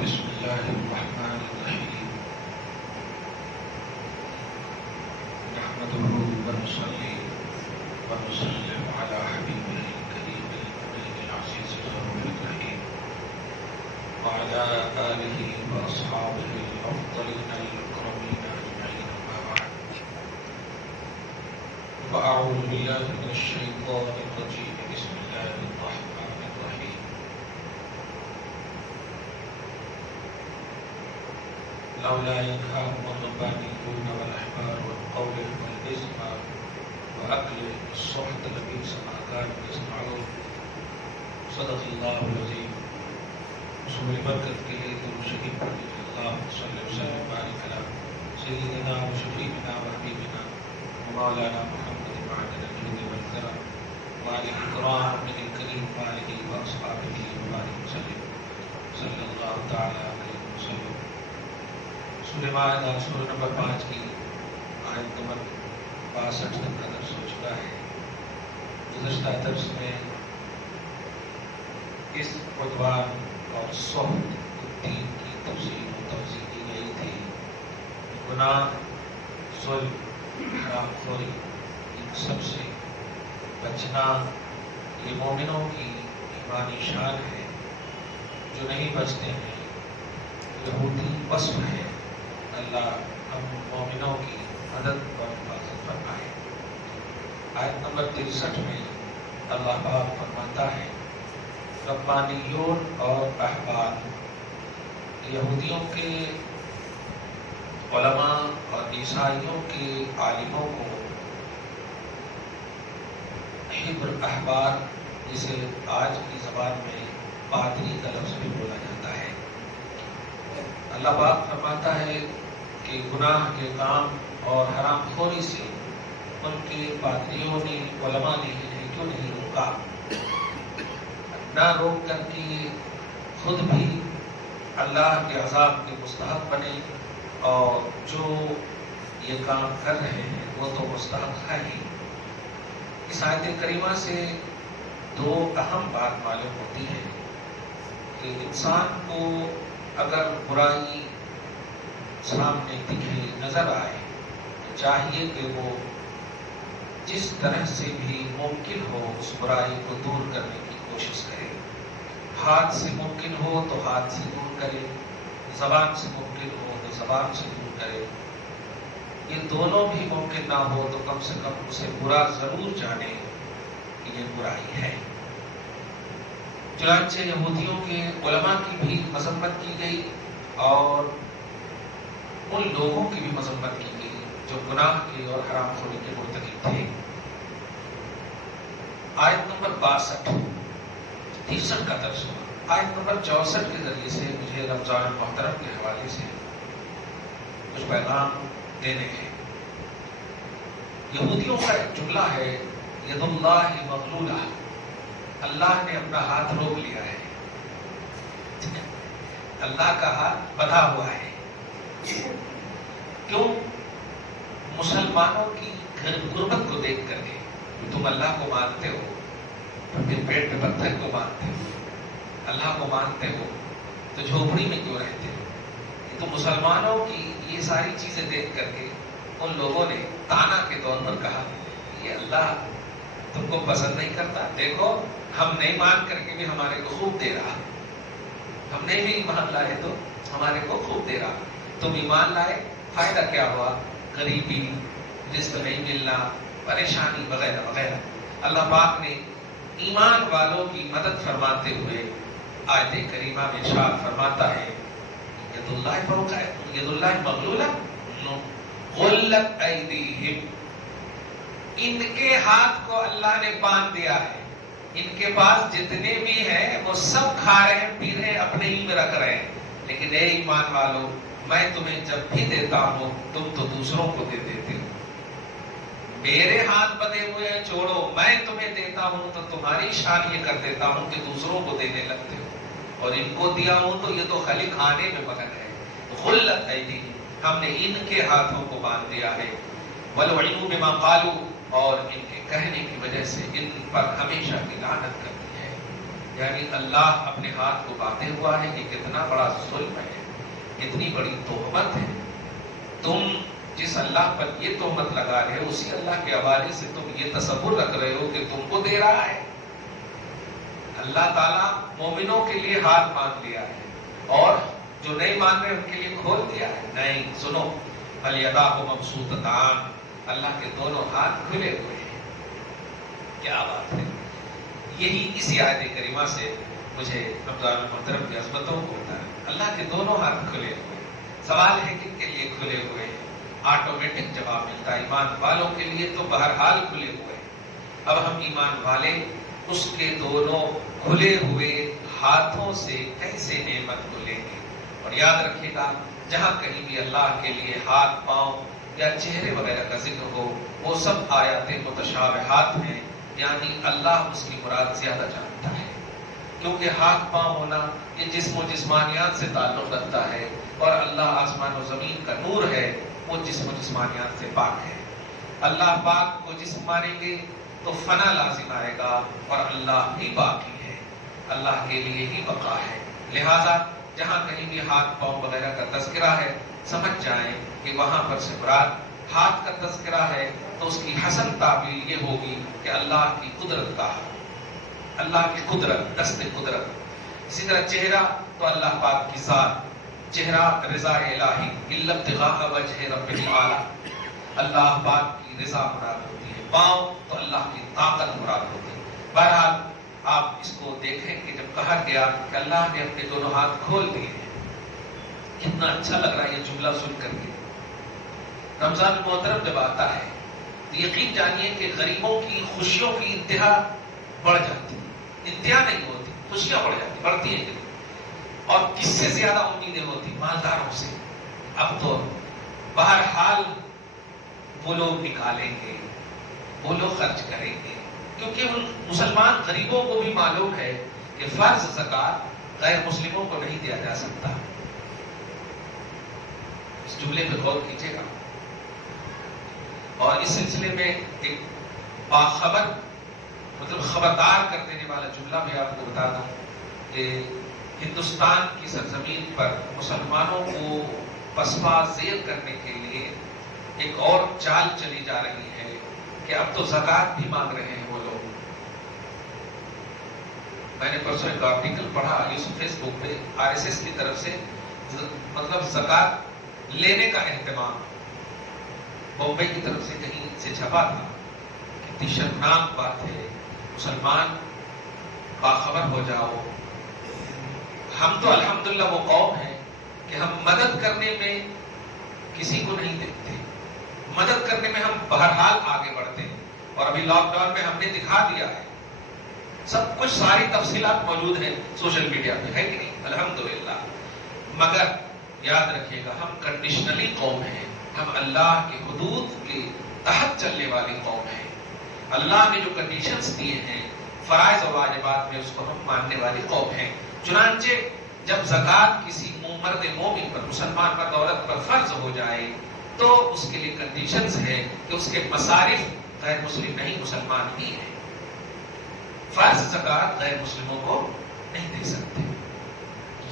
بسم الله الرحمن الرحيم نحمده ونصلي ونسلم على حبيبه الكريم المؤمن العزيز الغفور الرحيم وعلى آله وأصحابه الأفضلين الأكرمين أجمعين أما بعد فأعوذ بالله من الشيطان الرجيم بسم الله الرحمن الرحيم لولا ينهاهم الربانيون والأحبار والقول والإثم وأكل السحت لبئس ما كانوا يصنعون صدق الله العظيم. حصول برکت کے لیے درود شریف پڑھیے. اللهم صل وسلم وبارك على سيدنا وشفيعنا وحبيبنا ومولانا محمد معدن الجود والكرم وآله الكرام من الكريم وآله وأصحابه وبارك وسلم صلی اللہ تعالی علیہ وسلم. سورہ مائدہ سورہ نمبر 5 کی آیت نمبر 62 تک کا درس ہو چکا ہے. گزشتہ درس میں اس عدوان اور صحبت الدین کی تفصیل و توضیح کی گئی تھی. گناہ، ظلم، حرام خوری، ان سب سے بچنا یہ مومنوں کی ایمانی شان ہے. جو نہیں بچتے ہیں یہودی وصف ہے. اللہ ہم مومنوں کی مدد اور حفاظت فرمائے. آیت نمبر 63 میں اللہ پاک فرماتا ہے ربانیون اور احبار، یہودیوں کے علماء اور عیسائیوں کے عالموں کو حبر احبار، جسے آج کی زبان میں پادری کا لفظ بھی بولا جاتا ہے. اللہ پاک فرماتا ہے کہ گناہ کے کام اور حرام خوری سے ان کے پادریوں نے، علماء نے انہیں کیوں نہیں روکا؟ نہ روک کر کے خود بھی اللہ کے عذاب کے مستحق بنے، اور جو یہ کام کر رہے ہیں وہ تو مستحق ہے ہی. اس آیت کریمہ سے دو اہم بات معلوم ہوتی ہے کہ انسان کو اگر برائی سامنے دکھے، نظر آئے، تو چاہیے کہ وہ جس طرح سے بھی ممکن ہو اس برائی کو دور کرنے کی کوشش کرے. ہاتھ سے ممکن ہو تو ہاتھ سے دور کرے، زبان سے ممکن ہو تو زبان سے دور کرے. یہ دونوں بھی ممکن نہ ہو تو کم سے کم اسے برا ضرور جانے کہ یہ برائی ہے. چنانچہ یہودیوں کے علماء کی بھی مذمت کی گئی اور ان لوگوں کی بھی مذمت کی گئی جو گناہ کے اور حرام خوری کے مرتکب تھے. آیت نمبر 63 کا درس ہوا. آیت نمبر 64 کے ذریعے سے مجھے رمضان محترم کے حوالے سے کچھ پیغام دینے ہیں. یہودیوں کا ایک جملہ ہے ید اللہ مغلولہ، اللہ نے اپنا ہاتھ روک لیا ہے. اللہ کا ہاتھ بندھا ہوا ہے. کیوں؟ مسلمانوں کی غربت کو دیکھ کر کے. تم اللہ کو مانتے ہو تو پھر پیٹ میں پتھر کو مانتے ہو. اللہ کو مانتے ہو تو جھوپڑی میں کیوں رہتے ہو؟ تو مسلمانوں کی یہ ساری چیزیں دیکھ کر کے ان لوگوں نے تانا کے طور پر کہا یہ اللہ تم کو پسند نہیں کرتا. دیکھو ہم نہیں مان کر کے بھی ہمارے کو خوب دے رہا. ہم نے بھی ایمان لائے تو ہمارے کو خوب دے رہا. تم ایمان لائے، فائدہ کیا ہوا؟ غریبی، رزق نہیں ملنا، پریشانی وغیرہ وغیرہ. اللہ پاک نے ایمان والوں کی مدد فرماتے ہوئے آیت کریمہ میں ارشاد فرماتا ہے ید اللہ فوق ید اللہ مغلولہ غلت ایدیہم، ان کے ہاتھ کو اللہ نے باندھ دیا ہے. ان کے پاس جتنے بھی ہیں وہ سب کھا رہے ہیں، پی رہے ہیں، اپنے ہی میں رکھ رہے ہیں. لیکن اے ایمان والو، میں تمہیں جب بھی دیتا ہوں تم تو دوسروں کو دے دیتے ہو. میرے ہاتھ بندھے ہوئے ہیں، چھوڑو. میں تمہیں دیتا ہوں تو تمہاری شان یہ کر دیتا ہوں کہ دوسروں کو دینے لگتے ہو. اور ان کو دیا ہوں تو یہ تو خالی کھانے میں مگن ہے. غلت ایدیہم، ہم نے ان کے ہاتھوں کو باندھ دیا ہے. وَلُعِنُوا بِمَا قَالُوا، اور ان کے کہنے کی وجہ سے ان پر ہمیشہ کی لعنت کرتی ہے. یعنی اللہ اپنے ہاتھ کو باندھے ہوا ہے کہ کتنا بڑا ظلم ہے، اتنی بڑی تہمت ہے. تم جس اللہ پر یہ تہمت لگا رہے ہو اسی اللہ کے حوالے سے تم یہ تصور رکھ رہے ہو کہ تم کو دے رہا ہے. اللہ تعالیٰ مومنوں کے لیے ہاتھ باندھ لیا ہے اور جو نہیں مان رہے ان کے لیے کھول دیا ہے. نہیں سنو، الیداہ مبسوطتان، اللہ کے دونوں ہاتھ کھلے ہوئے ہیں. کیا بات ہے. یہی اسی آیت کریمہ سے مجھے رمضان المحترم کی عظمتوں کو بتا ہے. اللہ کے دونوں ہاتھ کھلے ہوئے ہیں. سوال ہے کن کے لیے کھلے ہوئے ہیں؟ آٹومیٹک جواب ملتا ہے ایمان والوں کے لیے تو بہرحال کھلے ہوئے ہیں. اب ہم ایمان والے اس کے دونوں کھلے ہوئے ہاتھوں سے کیسے نعمت کو لیں گے؟ اور یاد رکھیے گا، جہاں کہیں بھی اللہ کے لیے ہاتھ، پاؤں یا چہرے وغیرہ کا ذکر ہو وہ سب آیات متشابہات ہیں، یعنی اللہ اس کی مراد زیادہ جانتا ہے. کیونکہ ہاتھ پاؤں ہونا یہ جسم و جسمانیات سے تعلق رکھتا ہے، اور اللہ آسمان و زمین کا نور ہے، وہ جسم و جسمانیات سے پاک ہے. اللہ پاک کو جسم مانیں گے تو فنا لازم آئے گا، اور اللہ بھی باقی ہے، اللہ کے لیے ہی بقا ہے. لہذا جہاں کہیں بھی ہاتھ پاؤں وغیرہ کا تذکرہ ہے سمجھ جائیں کہ وہاں پر سے مراد ہاتھ کا تذکرہ ہے تو اس کی حسن تعبیر یہ ہوگی کہ اللہ کی قدرت کا، اللہ کی قدرت، دست قدرت. اسی طرح چہرہ تو اللہ پاک کی ذات، چہرہ رضا الہی، الا ابتغاء وجہ رب الاعلی، اللہ پاک کی رضا مراد ہوتی ہے. پاؤں تو اللہ کی طاقت مراد ہوتی ہے. بہرحال آپ اس کو دیکھیں کہ جب کہا گیا کہ اللہ نے اپنے دونوں ہاتھ کھول دیے ہیں، کتنا اچھا لگ رہا ہے یہ جملہ سن کر کے. رمضان المحترم جب آتا ہے تو یقین جانیے کہ غریبوں کی خوشیوں کی انتہا بڑھ جاتی، انتہا نہیں ہوتی، خوشیاں بڑھ جاتی، بڑھتی ہیں. اور کس سے زیادہ امیدیں ہوتی؟ مالداروں سے. اب تو بہرحال وہ لوگ نکالیں گے، وہ لوگ خرچ کریں گے، کیونکہ ان مسلمان غریبوں کو بھی معلوم ہے کہ فرض زکوٰۃ غیر مسلموں کو نہیں دیا جا سکتا. اس جملے پہ غور کیجیے گا. اور اس سلسلے میں ایک باخبر مطلب خبردار کر دینے والا جملہ بھی آپ کو بتا دوں کہ ہندوستان کی سرزمین پر مسلمانوں کو پسپا زیر کرنے کے لیے ایک اور چال چلی جا رہی ہے کہ اب تو زکوٰۃ بھی مانگ رہے ہیں وہ لوگ. میں نے پرسوں ایک آرٹیکل پڑھا فیس بک پہ، RSS کی طرف سے مطلب زکوٰۃ لینے کا اہتمام بمبئی کی طرف سے کہیں سے چھپا تھا. کتنی شرمناک بات ہے. مسلمان باخبر ہو جاؤ. ہم تو الحمدللہ وہ قوم ہے کہ ہم مدد کرنے میں کسی کو نہیں دیکھتے، مدد کرنے میں ہم بہرحال آگے بڑھتے ہیں. اور ابھی لاک ڈاؤن میں ہم نے دکھا دیا ہے سب کچھ، ساری تفصیلات موجود ہیں سوشل میڈیا پہ، ہے کہ نہیں؟ الحمدللہ. مگر یاد رکھیے گا ہم کنڈیشنلی قوم ہیں، ہم اللہ کے حدود کے تحت چلنے والی قوم ہیں. اللہ نے جو کنڈیشنز دیے ہیں فرائض و واجبات میں اس کو ہم ماننے والی قوم ہیں. چنانچہ جب زکوٰۃ کسی مرد مومن پر، مسلمان پر، عورت پر فرض ہو جائے تو اس کے لیے کنڈیشنز ہے کہ اس کے مصارف غیر مسلم نہیں، مسلمان ہی ہے. فرض زکوٰۃ غیر مسلموں کو نہیں دے سکتے.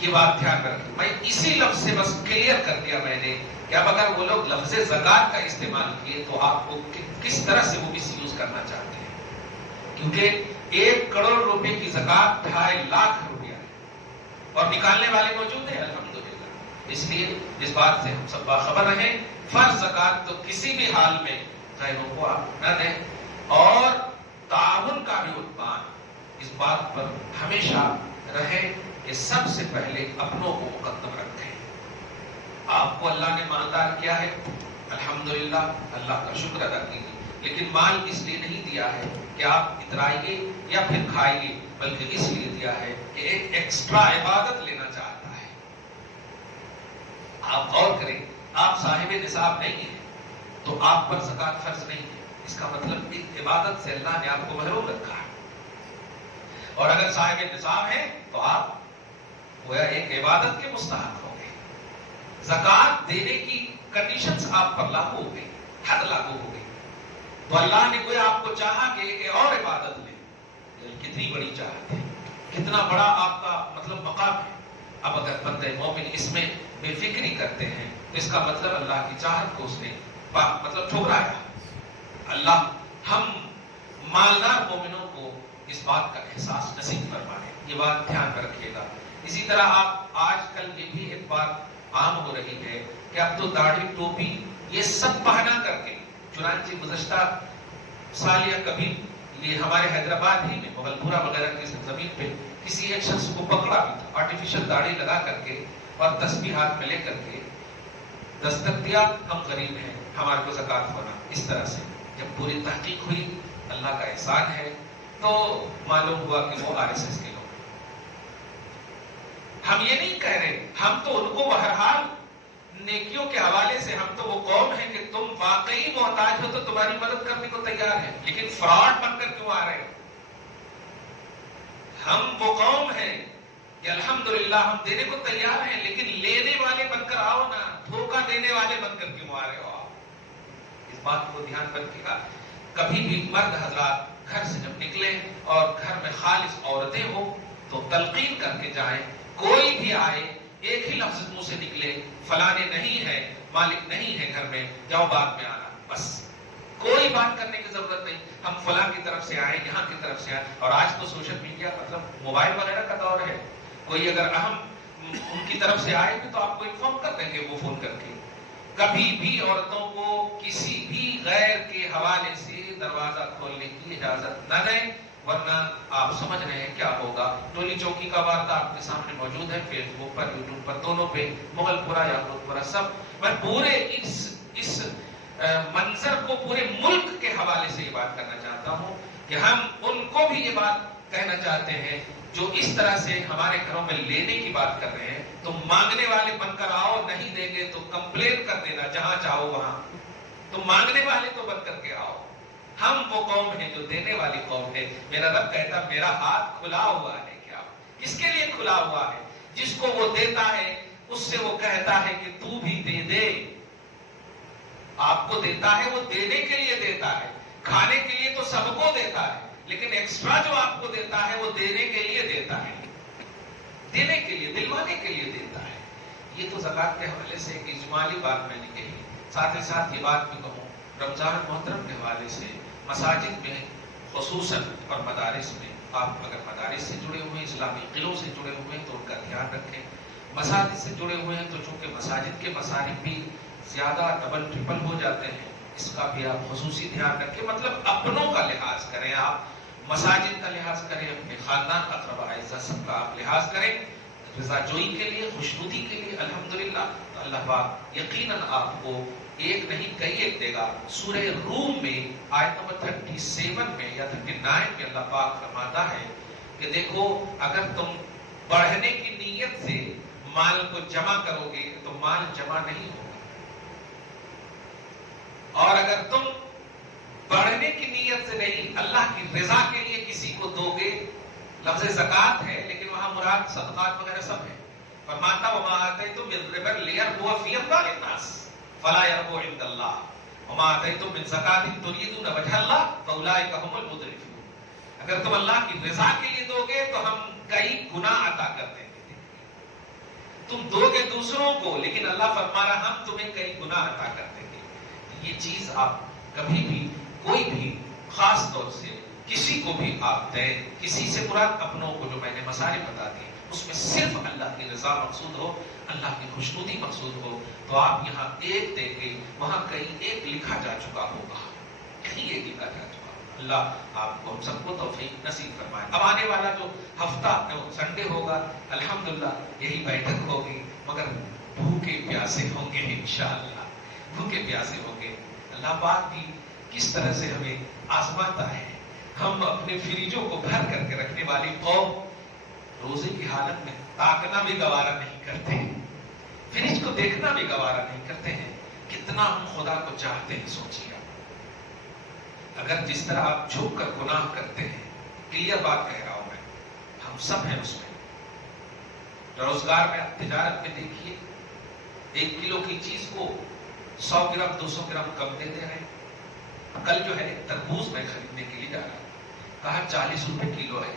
یہ بات دھیان میں رکھیں. میں اسی لفظ سے بس کلیئر کر دیا میں نے کہ اب اگر وہ لوگ لفظ زکوٰۃ کا استعمال کیے تو آپ کو کس طرح سے وہ مس یوز کرنا چاہتے ہیں. کیونکہ 1 کروڑ روپے کی زکوٰۃ 2.5 لاکھ روپیہ ہے اور نکالنے والے موجود ہیں الحمدللہ. اس لیے اس بات سے ہم سب باخبر رہیں. فرض زکوٰۃ تو کسی بھی حال میں غیروں کو آپ نہ دیں. اور تعاون کا بھی عنوان اس بات پر ہمیشہ رہے کہ سب سے پہلے اپنوں کو مقدم رکھیں. آپ کو اللہ نے مالدار کیا ہے، الحمدللہ اللہ کا شکر ادا کیجیے. لیکن مال اس لیے نہیں دیا ہے کہ آپ اترائیے یا پھر کھائیے، بلکہ اس لیے دیا ہے کہ ایک ایکسٹرا عبادت لینا چاہتا ہے. آپ غور کریں، آپ صاحب نصاب نہیں ہیں تو آپ پر زکوٰۃ فرض نہیں ہے. اس کا مطلب ایک عبادت سے اللہ نے آپ کو محروم رکھا ہے. اور اگر صاحب نصاب ہے تو آپ گویا ایک عبادت کے مستحق ہو گئے. زکوٰۃ دینے کی کنڈیشنز آپ پر لاگو ہو گئی، حد لاگو ہو گئی. تو اللہ نے گویا آپ کو چاہا کہ ایک اور عبادت لے. کتنی بڑی چاہت ہے. کتنا بڑا آپ کا مطلب مقام ہے. اب اگر بندے مومن اس میں بے فکری کرتے ہیں تو اس کا مطلب اللہ کی چاہت کو اس نے مطلب ٹھکرایا. اللہ ہم مالدار مومنوں کو اس بات کا احساس نصیب فرمائے. یہ بات دھیان میں رکھیے گا. اسی طرح آپ آج کل یہ بھی ایک بات عام ہو رہی ہے کہ اب تو داڑھی ٹوپی یہ سب بہانا کر کے, چنانچہ گزشتہ سال یا کبھی یہ ہمارے حیدرآباد ہی میں مغل پورہ وغیرہ کی زمین پہ کسی ایک شخص کو پکڑا بھی تھا, آرٹیفیشل داڑھی لگا کر کے اور تسبیح ہاتھ میں لے کر کے دستک دیا, ہم غریب ہیں ہمارے کو زکات ہونا. اس طرح سے جب پوری تحقیق ہوئی, اللہ کا احسان ہے, تو معلوم ہوا کہ وہ RSS کے لوگ. ہم یہ نہیں کہہ رہے, ہم تو ان کو بہرحال نیکیوں کے حوالے سے ہم تو وہ قوم ہے کہ تم واقعی محتاج ہو تو تمہاری مدد کرنے کو تیار ہے, لیکن فراڈ بن کر کیوں آ رہے ہو؟ ہم وہ قوم ہیں کہ الحمدللہ ہم دینے کو تیار ہیں, لیکن لینے والے بن کر آؤ نا, دھوکہ دینے والے بن کر کیوں آ رہے ہو آپ؟ اس بات کو دھیان رکھیے گا. کبھی بھی مرد حضرات گھر سے جب نکلے اور گھر میں خالص عورتیں ہو تو تلقین کر کے جائیں. کوئی بھی آئے ایک ہی لفظ منہ سے نکلے, فلانے نہیں ہے, مالک نہیں ہے گھر میں, جاؤ بعد میں آنا. بس کوئی بات کرنے کی ضرورت نہیں, ہم فلاں کی طرف سے آئے, یہاں کی طرف سے آئے. اور آج تو سوشل میڈیا مطلب موبائل وغیرہ کا دور ہے, کوئی اگر اہم ان کی طرف سے آئے بھی تو آپ کو انفارم کر دیں گے وہ فون کر کے. کبھی بھی عورتوں کو کسی بھی غیر کے حوالے سے دروازہ کھولنے کی اجازت نہ دیں, ورنہ آپ سمجھ رہے ہیں کیا ہوگا. ٹولی چوکی کا واقعہ آپ کے سامنے موجود ہے, فیس بک پر, یوٹیوب پر, دونوں پہ, مغل پورہ یا پورہ سب. میں پورے اس منظر کو پورے ملک کے حوالے سے یہ بات کرنا چاہتا ہوں کہ ہم ان کو بھی یہ بات کہنا چاہتے ہیں جو اس طرح سے ہمارے گھروں میں لینے کی بات کر رہے ہیں. تو مانگنے والے بن کر آؤ, نہیں دیں گے تو کمپلین کر دینا جہاں چاہو وہاں. تو مانگنے والے تو بن کر کے آؤ. ہم وہ قوم ہیں جو دینے والی قوم ہے. میرا رب کہتا میرا ہاتھ کھلا ہوا ہے. کیا کس کے لیے کھلا ہوا ہے؟ جس کو وہ دیتا ہے اس سے وہ کہتا ہے کہ تو بھی دے دے. آپ کو دیتا ہے وہ دینے کے لیے دیتا ہے, کھانے کے لیے تو سب کو دیتا ہے, لیکن ایکسٹرا جو آپ کو دیتا ہے وہ دینے کے لیے دیتا ہے, دینے کے لیے, دلوانے کے لیے دیتا ہے. یہ تو زکات کے حوالے سے ایک اجمالی بات میں نے کہی. ساتھ ہی ساتھ یہ بات بھی کہوں رمضان محترم کے حوالے سے مساجد میں خصوصاً اور مدارس میں, آپ اگر مدارس سے جڑے ہوئے, اسلامی قلعوں سے جڑے ہوئے ہیں تو ان کا دھیان رکھیں. مساجد سے جڑے ہوئے ہیں تو چونکہ مساجد کے مصارف بھی زیادہ ڈبل ٹرپل ہو جاتے ہیں, اس کا بھی آپ خصوصی دھیان رکھیں. مطلب اپنوں کا لحاظ کریں, آپ مساجد کا لحاظ کریں, اپنے خاندان اقربا اعزا سب کا آپ لحاظ کریں, رضا جوئی کے لیے, خوشنودی کے لیے. الحمدللہ تو اللہ پاک یقیناً آپ کو ایک نہیں کئی ایک دے گا. سورہ روم میں آیت نمبر 37 میں یا 39 میں اللہ پاک فرماتا ہے کہ دیکھو اگر تم بڑھنے کی نیت سے مال کو جمع کرو گے تو مال جمع نہیں ہوگا, اور اگر تم بڑھنے کی نیت سے نہیں اللہ کی رضا کے لیے کسی کو دو گے, لفظ زکات ہے لیکن وہاں مراد صدقات وغیرہ سب ہے. فرماتا وما آتیتم من ربا لیربو فی اموال الناس فلا یربو عند اللہ وما آتیتم من زکات تریدون وجہ اللہ فاولئک هم المضعفون. اگر تم اللہ کی رضا کے لیے دو گے تو ہم کئی گنا عطا کر دیں گے. تم دو گے دوسروں کو, لیکن اللہ فرما رہا ہم تمہیں کئی گنا عطا کر دیں گے. یہ چیز آپ کبھی بھی کوئی بھی خاص طور سے کسی کو بھی آپ دیں, کسی سے مراد اپنوں کو, جو میں نے مسائل بتا دی اس میں صرف اللہ کی رضا مقصود ہو, اللہ کی خوشنودی مقصود ہو, تو آپ یہاں ایک دیں گے وہاں کہیں ایک لکھا جا چکا ہوگا, کہیں ایک لکھا جا چکا ہوگا. اللہ آپ کو ہم سب کو توفیق نصیب فرمائے. اب آنے والا جو ہفتہ سنڈے ہوگا الحمدللہ یہی بیٹھک ہوگی, مگر بھوکے پیاسے ہوں گے انشاءاللہ, بھوکے پیاسے ہوں گے. اللہ پاک بھی کس طرح سے ہمیں آزماتا ہے. ہم اپنے فریجوں کو بھر کر کے رکھنے والی قوم روزے کی حالت میں تاکنا بھی گوارا نہیں کرتے ہیں, فریج کو دیکھنا بھی گوارا نہیں کرتے ہیں. کتنا ہم خدا کو چاہتے ہیں سوچیے. اگر جس طرح آپ جھک کر گناہ کرتے ہیں, کلیئر بات کہہ رہا ہوں میں, ہم سب ہیں اس میں. روزگار میں تجارت میں دیکھیے 1 کلو کی چیز کو 100 گرام 200 گرام کم دے دے رہے ہیں. کل جو ہے تربوز میں خریدنے کے لیے جا رہا ہوں, کہا 40 روپے کلو ہے.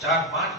4-5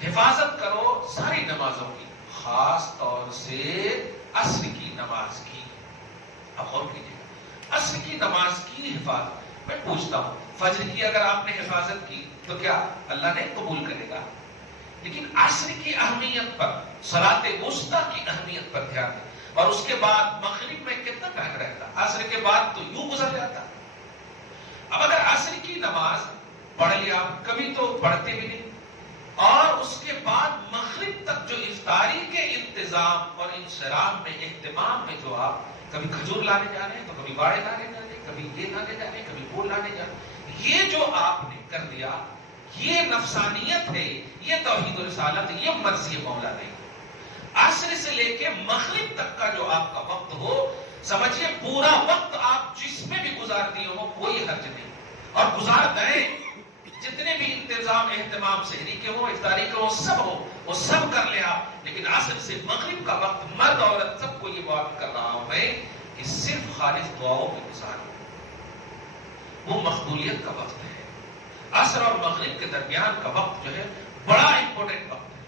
حفاظت کرو ساری نمازوں کی، خاص طور سے عصر کی نماز کی۔ اب غور کیجیے، عصر کی نماز کی حفاظت۔ میں پوچھتا ہوں، فجر کی اگر آپ نے حفاظت کی تو کیا اللہ نے قبول کرے گا؟ لیکن عصر کی اہمیت پر، صلاۃ وسطی کی اہمیت پر دھیان دیں۔ اور اس کے بعد مغرب میں کتنا ٹائم رہتا؟ عصر کے بعد تو یوں گزر جاتا۔ اب اگر عصر کی نماز پڑھ لیا، کبھی تو پڑھتے بھی نہیں، اور اس کے بعد مغرب تک جو افطاری کے انتظام اور انصراف میں اہتمام میں جو آپ کبھی کھجور لانے جا رہے ہیں تو کبھی باڑے لانے جا رہے ہیں، کبھی یہ لانے جا رہے ہیں، کبھی وہ لانے جا رہے ہیں، یہ جو آپ نے کر دیا یہ نفسانیت ہے، یہ توحید و رسالت، یہ مرضی مولا نہیں۔ عصر سے لے کے مغرب تک کا جو آپ کا وقت ہو، سمجھیے پورا وقت آپ جس میں بھی گزار دیے ہو کوئی حرج نہیں، اور گزار دیں، جتنے بھی انتظام اہتمام سحری کے ہو، افطاری کے ہو، سب ہو، وہ سب کر لیں آپ۔ لیکن عصر سے مغرب کا وقت مرد عورت سب کو یہ بات کر رہا ہوں میں کہ صرف خالص دعاؤں میں گزارو، وہ مقبولیت کا وقت ہے۔ عصر اور مغرب کے درمیان کا وقت جو ہے بڑا امپورٹنٹ وقت ہے۔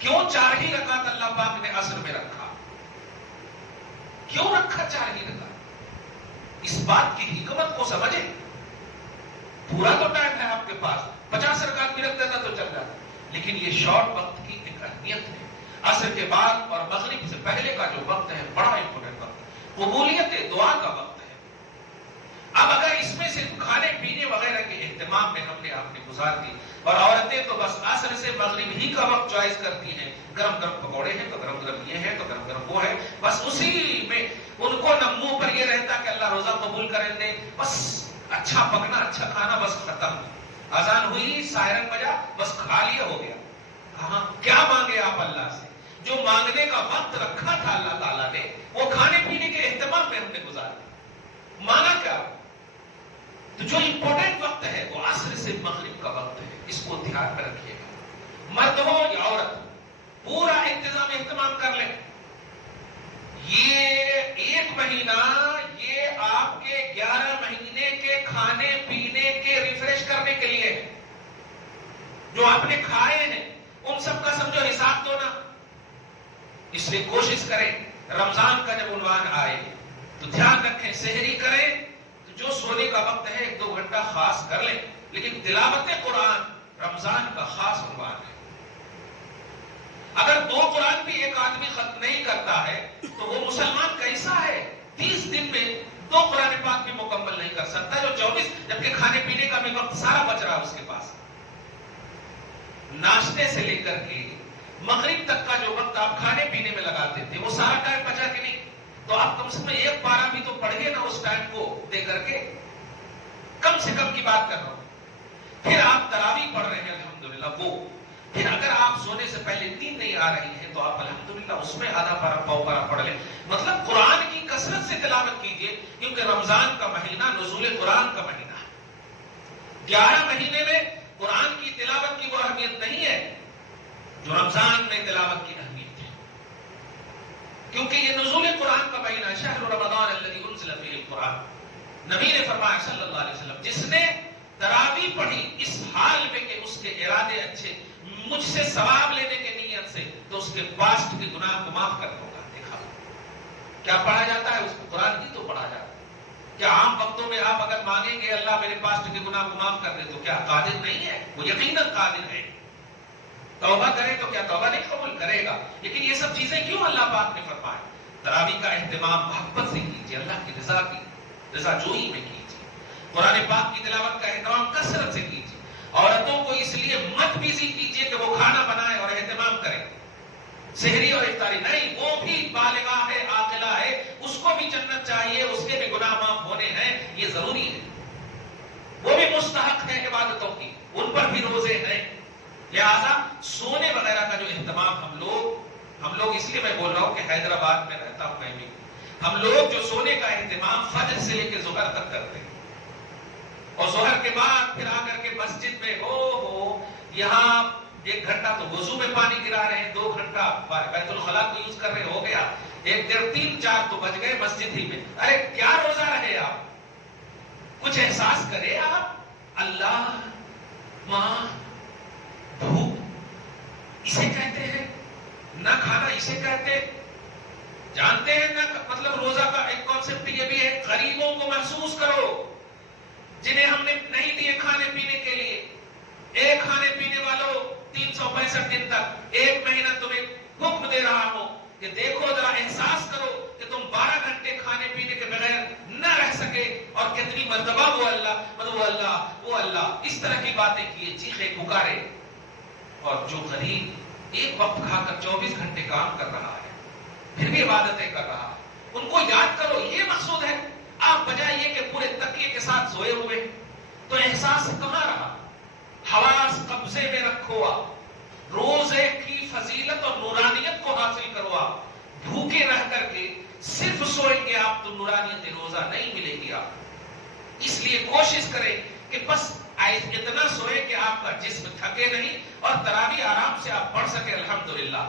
کیوں 4 ہی رکعت اللہ پاک نے عصر میں رکھا؟ کیوں رکھا 4 ہی رکعت؟ اس بات کی حکمت کو سمجھیں۔ پورا تو ٹائم ہے آپ کے پاس، 50 رکعت بھی رکھ دیتا تو چل جاتا، لیکن یہ شارٹ وقت کی ایک اہمیت ہے۔ عصر کے بعد اور مغرب سے پہلے کا جو وقت ہے بڑا امپورٹنٹ وقت ہے، قبولیت دعا کا وقت ہے۔ اب اگر اس میں صرف کھانے پینے وغیرہ کے اہتمام میں ہم نے آپ نے گزار دی، اور عورتیں تو بس عصر سے مغرب ہی کا وقت چوائس کرتی ہیں، گرم گرم پکوڑے ہیں تو گرم گرم یہ ہے تو گرم گرم وہ ہے، بس اسی میں ان کو نہ منہ پر یہ رہتا کہ اللہ روزہ قبول کریں دے، بس اچھا پکنا اچھا کھانا، بس ختم، اذان ہوئی سائرن بجا بس کھا لیا ہو گیا۔ ہاں کیا مانگے آپ اللہ سے؟ جو مانگنے کا وقت رکھا تھا اللہ تعالیٰ نے وہ کھانے پینے کے اہتمام میں ہم نے گزار دیا، مانا کیا؟ تو جو امپورٹنٹ وقت ہے وہ عصر سے مغرب کا وقت ہے، اس کو دھیان میں رکھیے گا، مرد ہو یا عورت، پورا انتظام اہتمام کر لیں۔ یہ 1 مہینہ یہ آپ کے 11 مہینے کے کھانے پینے کے ریفریش کرنے کے لیے، جو آپ نے کھائے ہیں ان سب کا سمجھو حساب دو نا۔ اس لیے کوشش کریں رمضان کا جب عنوان آئے تو دھیان رکھیں، سحری کریں تو جو سونے کا وقت ہے 1-2 گھنٹہ خاص کر لیں، لیکن تلاوت قرآن رمضان کا خاص عنوان ہے۔ اگر 2 قرآن بھی ایک آدمی ختم نہیں کرتا ہے تو وہ مسلمان کیسا ہے؟ 30 دن میں 2 قرآن پاک بھی مکمل نہیں کر سکتا، جو 24، جبکہ کھانے پینے کا بھی وقت سارا بچ رہا ہے اس کے پاس۔ ناشتے سے لے کر کے مغرب تک کا جو وقت آپ کھانے پینے میں لگاتے تھے وہ سارا ٹائم بچا کہ نہیں؟ تو آپ کم سے کم 1 پارہ بھی تو پڑھیے نا اس ٹائم کو دے کر کے، کم سے کم کی بات کر رہا ہوں۔ پھر آپ تراویح پڑھ رہے ہیں الحمدللہ، وہ پھر اگر آپ سونے سے پہلے نیند نہیں آ رہی ہے تو آپ الحمدللہ اس میں آدھا پارہ پاؤ پارہ پڑھ لیں۔ مطلب قرآن کی کثرت سے تلاوت کیجیے، کیونکہ رمضان کا مہینہ نزول قرآن کا مہینہ ہے۔ 11 مہینے میں قرآن کی تلاوت کی وہ اہمیت نہیں ہے جو رمضان میں تلاوت کی اہمیت ہے، کیونکہ یہ نزول قرآن کا مہینہ ہے۔ شہر رمضان الذی انزل فیہ القرآن، نبی نے فرمایا صلی اللہ علیہ وسلم، جس نے تراویح پڑھی اس حال میں کہ اس کے ارادے اچھے، مجھ سے ثواب لینے کے نیت سے، تو اس کے پاسٹ کے گناہ کو معاف کر دوں گا۔ دیکھا کیا پڑھا جاتا ہے؟ اس کو قرآن ہی تو پڑھا جاتا ہے۔ کیا عام وقتوں میں آپ اگر مانگیں گے اللہ میرے پاسٹ کے گناہ کو معاف کر دے تو کیا قادر نہیں ہے؟ وہ یقیناً قادر ہے۔ توبہ کرے تو کیا توبہ نہیں قبول کرے گا؟ لیکن یہ سب چیزیں کیوں اللہ پاک نے فرمایا؟ تراویح کا اہتمام محبت سے کیجیے، اللہ کی رضا جوئی میں کیجیے، قرآن پاک کی تلاوت کا اہتمام کثرت سے کیجیے۔ عورتوں کو اس لیے مت بیزی کیجیے کہ وہ کھانا بنائے اور اہتمام کرے، سحری اور افطاری نہیں، وہ بھی بالغہ ہے، عاقلہ ہے، اس کو بھی جنت چاہیے، اس کے بھی گناہ معاف ہونے ہیں، یہ ضروری ہے، وہ بھی مستحق ہے عبادتوں کی، ان پر بھی روزے ہیں۔ لہذا سونے وغیرہ کا جو اہتمام ہم لوگ اس لیے میں بول رہا ہوں کہ حیدرآباد میں رہتا ہوں میں بھی، ہم لوگ جو سونے کا اہتمام فجر سے لے کے ظہر تک کرتے ہیں، اور ظہر کے بعد پھر آ کر کے مسجد میں یہاں 1 گھنٹہ تو وضو میں پانی گرا رہے ہیں، 2 گھنٹہ بیت الخلاء کو یوز کر رہے، ہو گیا 1 ڈیڑھ 3 4 تو بج گئے مسجد ہی میں۔ ارے کیا روزہ رہے آپ؟ کچھ احساس کرے آپ، اللہ ماں بھوک اسے کہتے ہیں، نہ کھانا اسے کہتے، جانتے ہیں نا مطلب روزہ کا ایک کانسیپٹ یہ بھی ہے، غریبوں کو محسوس کرو جنہیں ہم نے نہیں دیے کھانے پینے کے لیے. ایک کھانے پینے والوں 365 دن تک ایک مہینہ تمہیں حکم دے رہا ہوں کہ دیکھو ذرا احساس کرو کہ تم 12 گھنٹے کھانے پینے کے بغیر نہ رہ سکے اور کتنی مرتبہ وہ اللہ اس طرح کی باتیں کیے، چیخے پکارے. اور جو غریب ایک وقت کھا کر 24 گھنٹے کام کر رہا ہے پھر بھی عبادتیں کر رہا ہے، ان کو یاد کرو. یہ مقصود ہے. آپ بجائے یہ کہ پورے تکیے کے ساتھ سوئے ہوئے تو احساس کہاں رہا؟ حواس قبضے میں رکھو، آپ روزے کی فضیلت اور نورانیت کو حاصل کرو. آپ بھوکے رہ کر کے صرف سوئیں گے آپ تو نورانیت روزہ نہیں ملے گی. آپ اس لیے کوشش کریں کہ بس اتنا سوئے کہ آپ کا جسم تھکے نہیں اور تراویح آرام سے آپ پڑھ سکے. الحمدللہ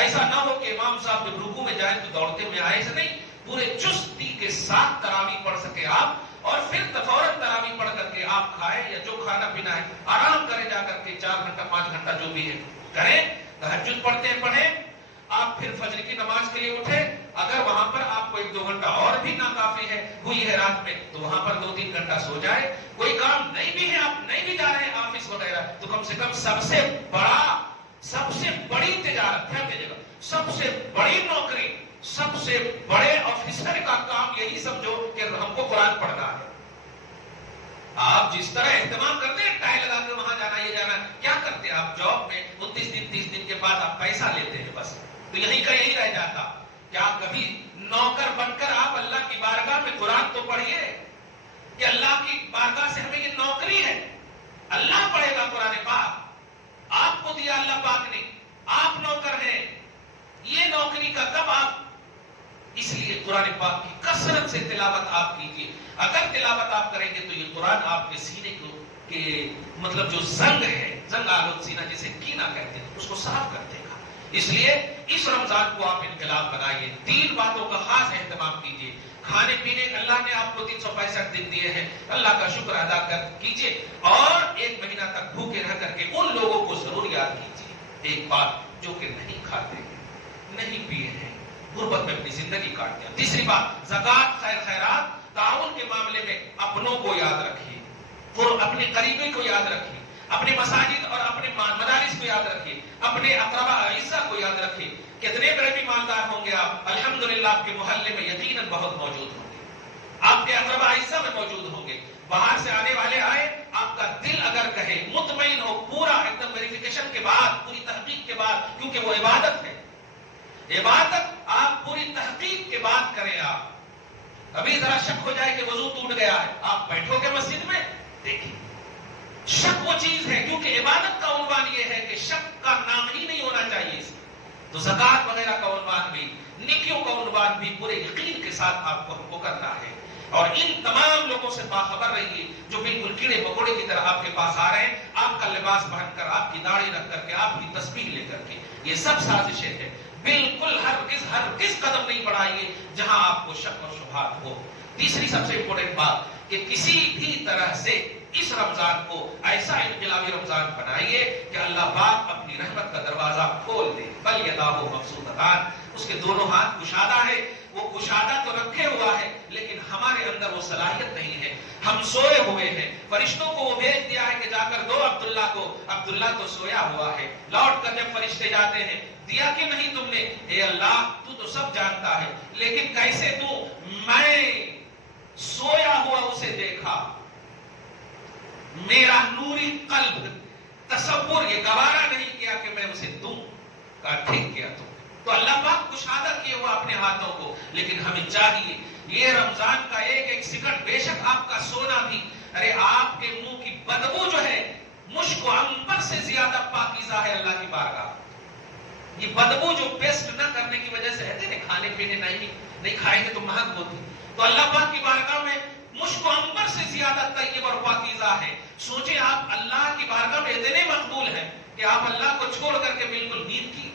ایسا نہ ہو کہ امام صاحب جب رکوع میں جائیں تو دوڑتے ہوئے آئے سے نہیں، پورے چستی کے ساتھ تراویح پڑھ سکے آپ، اور پھر فوراً تراویح پڑھ کر کے آپ کھائیں یا جو کھانا پینا ہے آرام کریں، جا کر کے 4 گھنٹہ 5 گھنٹہ جو بھی ہے کریں. تہجد پڑھتے ہیں پڑھیں. آپ پھر فجر کی نماز کے لیے اٹھے، اگر وہاں پر آپ کو 1-2 گھنٹہ اور بھی ناکافی ہوئی ہے رات میں تو وہاں پر 2-3 گھنٹہ سو جائے. کوئی کام نہیں بھی ہے، آپ نہیں بھی جا رہے ہیں آفس وغیرہ، تو کم سے کم سب سے بڑی تجارت کیا کہیے گا، سب سے بڑی نوکری، سب سے بڑے آفیسر کا کام یہی سمجھو کہ ہم کو قرآن پڑھنا ہے. آپ جس طرح اہتمام کرتے ہیں ٹائی لگا کے وہاں جانا یہ جانا، کیا کرتے ہیں آپ جاب میں 29 دن 30 دن کے بعد آپ پیسہ لیتے ہیں بس، تو یہیں کا یہی رہ جاتا. کیا کبھی نوکر بن کر آپ اللہ کی بارگاہ میں قرآن تو پڑھیے کہ اللہ کی بارگاہ سے ہمیں یہ نوکری ہے، اللہ پڑھے گا قرآن پاک، آپ کو دیا اللہ پاک نے، آپ نوکر ہیں. یہ نوکری کا کب آپ، اس لیے قرآن پاک کی کثرت سے تلاوت آپ کیجیے. اگر تلاوت آپ کریں گے تو یہ قرآن آپ کے سینے کو کہ مطلب جو زنگ ہے، زنگ آلود سینہ جسے کینہ کہتے ہیں، اس کو صاف کر دے گا. اس لیے اس رمضان کو آپ انقلاب بنائیے. 3 باتوں کا خاص اہتمام کیجیے. کھانے پینے اللہ نے آپ کو 365 دن دیے ہیں، اللہ کا شکر ادا کیجیے، اور 1 مہینہ تک بھوکے رہ کر کے ان لوگوں کو ضرور یاد کیجیے. ایک بات، جو کہ نہیں کھاتے نہیں پیے ہیں، غربت میں اپنی زندگی کاٹتے ہیں. تیسری بات، زکات، خیر خیرات، تعاون کے معاملے میں اپنوں کو یاد رکھیے، اپنے قریبی کو یاد رکھیے، اپنے مساجد اور اپنے مدارس کو یاد رکھیے، اپنے اقربا اعزہ کو یاد رکھیے. کتنے بڑے بھی مالدار ہوں گے آپ، الحمدللہ آپ کے محلے میں یقیناً بہت موجود ہوں گے، آپ کے اقربا اعزہ میں موجود ہوں گے. باہر سے آنے والے آئے، آپ کا دل اگر کہے، مطمئن ہو، پورا ایک دم ویریفیکیشن کے بعد، پوری تحقیق کے بعد، کیونکہ وہ عبادت ہے، عبادت آپ پوری تحقیق کے بعد کریں. آپ ابھی ذرا شک ہو جائے کہ وضو ٹوٹ گیا ہے، آپ بیٹھو گے مسجد میں، دیکھیں شک وہ چیز ہے، کیونکہ عبادت کا عنوان یہ ہے کہ شک کا نام ہی نہیں ہونا چاہیے. اس تو زکات وغیرہ کا عنوان بھی، نیکیوں کا عنوان بھی پورے یقین کے ساتھ آپ کو ہم کو کرنا ہے. اور ان تمام لوگوں سے باخبر رہیے جو بالکل کیڑے مکوڑے کی طرح آپ کے پاس آ رہے ہیں، آپ کا لباس پہن کر، آپ کی داڑھی رکھ کر کے، آپ کی تسبیح لے کر کے. یہ سب سازشیں ہیں. بالکل ہرگز قدم نہیں بڑھائیے جہاں آپ کو شک اور شبہات ہو. تیسری سب سے امپورٹنٹ بات کہ کسی بھی طرح سے اس رمضان کو ایسا انقلابی رمضان بنائیے کہ اللہ پاک اپنی رحمت کا دروازہ کھول دے. بل یداہ مبسوطتان، اس کے دونوں ہاتھ کشادہ ہے. وہ کشادہ تو رکھے ہوا ہے لیکن ہمارے اندر وہ صلاحیت نہیں ہے. ہم سوئے ہوئے ہیں. فرشتوں کو وہ بھیج دیا ہے کہ جا کر دو عبداللہ کو، عبداللہ تو سویا ہوا ہے. لوٹ کر جب فرشتے جاتے ہیں، دیا کہ نہیں تم نے؟ اے اللہ تو سب جانتا ہے، لیکن کیسے تو؟ میں سویا ہوا اسے دیکھا، میرا نوری قلب تصور یہ گوارا نہیں کیا کہ میں اسے دوں. کہا ٹھیک کیا تم. تو اللہ پاک کشادہ کیے ہوا اپنے ہاتھوں کو. لیکن ہمیں چاہیے یہ رمضان کا ایک ایک سیکنڈ، بے شک آپ کا سونا بھی، ارے آپ کے منہ کی بدبو جو ہے مشک و عنبر سے زیادہ پاکیزہ ہے اللہ کی بارگاہ. یہ بدبو جو پیسٹ نہ کرنے کی وجہ سے ہے، کھانے پینے نہیں کھائیں گے تو مہک ہوتی، تو اللہ پاک کی بارگاہ میں مشک و عنبر سے زیادہ طیب اور پاکیزہ ہے. سوچیں آپ اللہ کی بارگاہ میں اتنے مقبول ہیں کہ آپ اللہ کو چھوڑ کر کے بالکل نیند کی.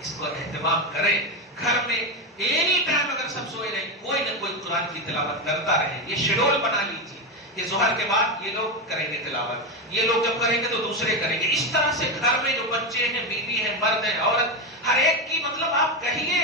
اس کو اہتمام کریں. گھر میں اینی ٹائم اگر سب سوئے رہے، کوئی نہ کوئی قرآن کی تلاوت کرتا رہے. یہ شیڈول بنا لیجیے کہ ظہر کے بعد یہ لوگ کریں گے تلاوت, یہ لوگ جب کریں گے تو دوسرے کریں گے. اس طرح سے گھر میں جو بچے ہیں, بیوی ہیں, مرد ہیں, عورت, ہر ایک کی مطلب آپ کہیے,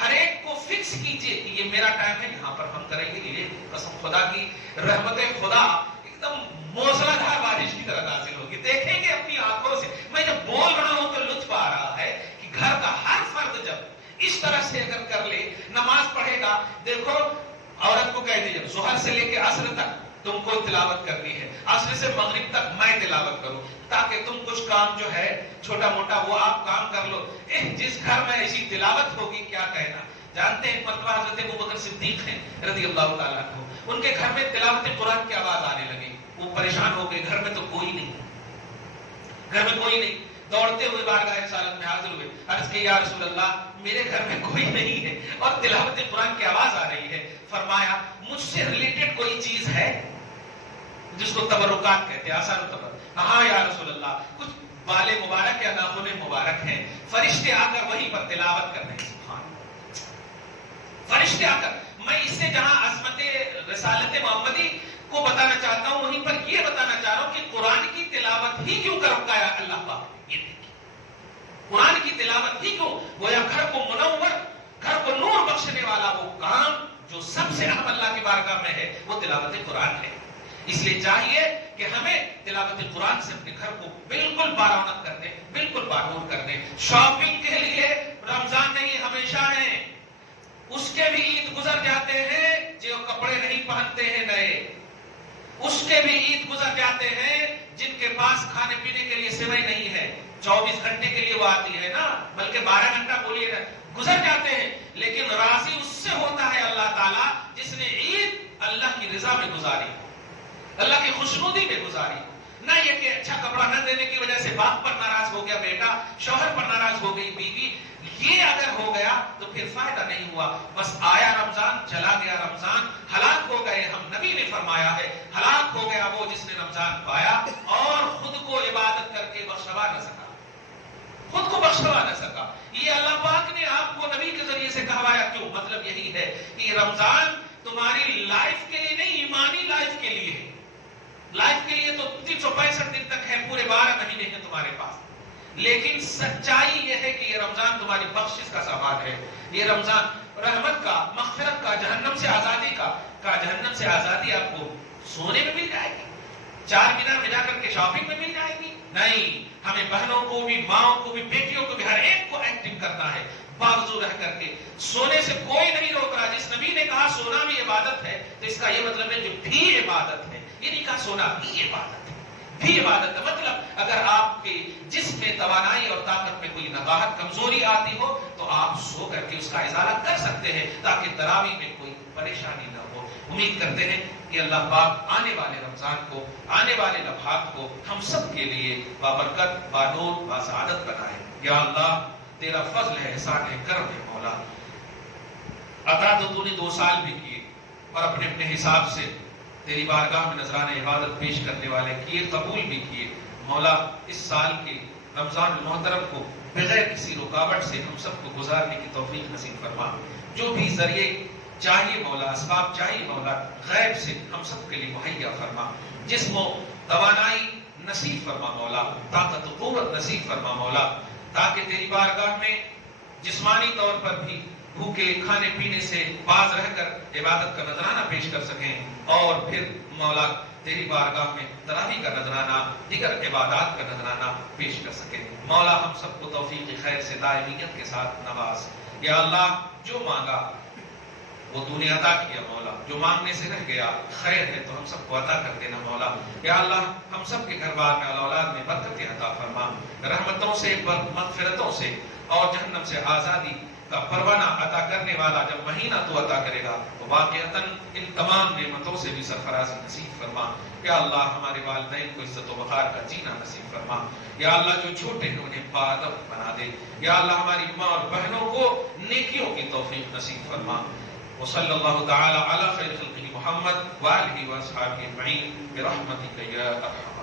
ہر ایک کو فکس کیجئے کہ یہ میرا ٹائم ہے, یہاں پر ہم کریں گے. یہ قسم خدا کی رحمت خدا ایک دم موسلا دھار بارش کی طرح نازل ہوگی. دیکھیں گے اپنی آنکھوں سے. میں جب بول رہا ہوں تو لطف آ رہا ہے کہ گھر کا ہر فرد جب اس طرح سے اگر کر لے, نماز پڑھے گا. دیکھو عورت کو کہہ دیجیے ظہر سے لے کے عصر تک تم کو تلاوت کرنی ہے, عصر سے مغرب تک میں تلاوت کروں, تاکہ تم کچھ کام جو ہے چھوٹا موٹا وہ آپ کام کر لو. جس گھر میں ایسی تلاوت ہوگی کیا کہنا. جانتے ہیں مرتبہ حضرت ابوبکر صدیق ہیں رضی اللہ تعالیٰ عنہ, ان کے گھر میں تلاوت قرآن کی آواز آنے لگی. وہ پریشان ہو گئے, گھر میں تو کوئی نہیں, گھر میں کوئی نہیں. دوڑتے ہوئے بارگاہ رسالت میں حاضر ہوئے, عرض کہ یا رسول اللہ میرے گھر میں کوئی نہیں ہے اور تلاوت قرآن کی آواز آ رہی ہے. فرمایا مجھ سے ریلیٹڈ کوئی چیز ہے جس کو تبرکات کہتے ہیں, آثار التبرک. ہاں یا رسول اللہ, کچھ بالے مبارک یا ناخن مبارک ہیں, فرشتے آ کر وہیں پر تلاوت کر رہے ہیں. سبحان اللہ, فرشتے آ کر. میں اس سے جہاں عظمت رسالت محمدی کو بتانا چاہتا ہوں, وہیں پر یہ بتانا چاہ رہا ہوں کہ قرآن کی تلاوت ہی کیوں کر رکھا ہے اللہ پاک. قرآن کی تلاوت ہی کیوں, گویا گھر کو منور, گھر کو نور بخشنے والا وہ کام جو سب سے اہم اللہ کی بارگاہ میں ہے وہ تلاوت قرآن ہے. اس لیے چاہیے کہ ہمیں تلاوت قرآن سے اپنے گھر کو بالکل بارآمد کر دیں, بالکل بارور کر دیں. شاپنگ کے لیے رمضان نہیں ہمیشہ ہے, اس کے بھی عید گزر جاتے ہیں جو کپڑے نہیں پہنتے ہیں نئے, اس کے بھی عید گزر جاتے ہیں جن کے پاس کھانے پینے کے لیے سوئی نہیں ہے. 24 گھنٹے کے لیے وہ آتی ہے نا, بلکہ 12 گھنٹہ بولیے نا, گزر جاتے ہیں. لیکن راضی اس سے ہوتا ہے اللہ تعالیٰ جس نے عید اللہ کی رضا میں گزاری, اللہ کی خوشنودی میں گزاری. نہ یہ کہ اچھا کپڑا نہ دینے کی وجہ سے باپ پر ناراض ہو گیا بیٹا, شوہر پر ناراض ہو گئی بیوی. یہ اگر ہو گیا تو پھر فائدہ نہیں ہوا. بس آیا رمضان, چلا گیا رمضان, ہلاک ہو گئے ہم. نبی نے فرمایا ہے ہلاک ہو گیا وہ جس نے رمضان پایا اور خود کو عبادت کر کے بخشوا نہ سکا, خود کو بخشوا نہ سکا. یہ اللہ پاک نے آپ کو نبی کے ذریعے سے کہوایا. کیوں؟ مطلب یہی ہے کہ رمضان تمہاری لائف کے لیے نہیں, ایمانی لائف کے لیے ہے. لائف کے لیے تو 365 دن تک ہے, پورے 12 مہینے ہیں تمہارے پاس. لیکن سچائی یہ ہے کہ یہ رمضان تمہاری بخشش کا سامان ہے. یہ رمضان رحمت کا, مغفرت کا, جہنم سے آزادی کا. جہنم سے آزادی آپ کو سونے میں مل جائے گی, چار مینار میں جا کر کے شاپنگ میں مل جائے گی. نہیں, ہمیں بہنوں کو بھی, ماؤں کو بھی, بیٹیوں کو بھی, ہر ایک کو ایکٹنگ کرنا ہے باوضو رہ کر کے. سونے سے کوئی نہیں روک رہا. جس نبی نے کہا سونا بھی عبادت ہے تو اس کا یہ مطلب ہے جو بھی عبادت ہے. یہ نہیں کہا سونا بھی عبادت ہے, بھی عبادت ہے. مطلب اگر آپ کے جسم میں توانائی اور طاقت میں کوئی نباہت, کمزوری آتی ہو تو آپ سو کر کے اس کا ازالہ کر سکتے ہیں تاکہ تراویح میں کوئی پریشانی نہ ہو. امید کرتے ہیں کہ اللہ پاک آنے والے رمضان کو, آنے والے لمحات کو ہم سب کے لیے بابرکت, بانور, باسعادت بنائے. یا اللہ تیرا فضل ہے, احسان ہے, کرم ہے مولا. عطا تو نے 2 سال بھی کیے اور اپنے اپنے حساب سے تیری بارگاہ میں نذرانہ عبادت پیش کرنے والے کیے, قبول بھی کیے. مولا اس سال کے رمضان المحترم کو بغیر کسی رکاوٹ سے ہم سب کو گزارنے کی توفیق نصیب فرما. جو بھی ذریعے چاہیے مولا, اسباب چاہیے مولا, غیب سے ہم سب کے لیے مہیا فرما. جسم و توانائی نصیب فرما مولا, طاقت و قوت نصیب فرما مولا, تاکہ تیری بارگاہ میں جسمانی طور پر بھی بھوکے کھانے پینے سے باز رہ کر عبادت کا نذرانہ پیش کر سکیں اور پھر مولا تیری بارگاہ میں تراویح کا نذرانہ, دیگر عبادات کا نذرانہ پیش کر سکیں. مولا ہم سب کو توفیق خیر سے دائمیت کے ساتھ نواز. یا اللہ جو مانگا وہ تو نے عطا کیا مولا, جو مانگنے سے رہ گیا خیر ہے تو ہم سب کو عطا کر دینا مولا. یا اللہ ہم سب کے گھر بار میں اولاد میں برکت عطا فرما, رحمتوں سے, مغفرتوں سے اور جہنم سے آزادی کا پروانہ عطا کرنے والا جب مہینہ تو عطا کرے گا تو واقعتاً ان تمام نعمتوں سے بھی سرفرازی نصیب فرما. یا اللہ ہمارے والدین کو عزت و وقار کا جینا نصیب فرما. یا اللہ جو چھوٹے ہیں انہیں باادب بنا دے. یا اللہ ہماری ماں اور بہنوں کو نیکیوں کی توفیق نصیب فرما. وصلی اللہ تعالی علی خیر خلقہ محمد وآلہ واصحابہ اجمعین برحمتک یا ارحم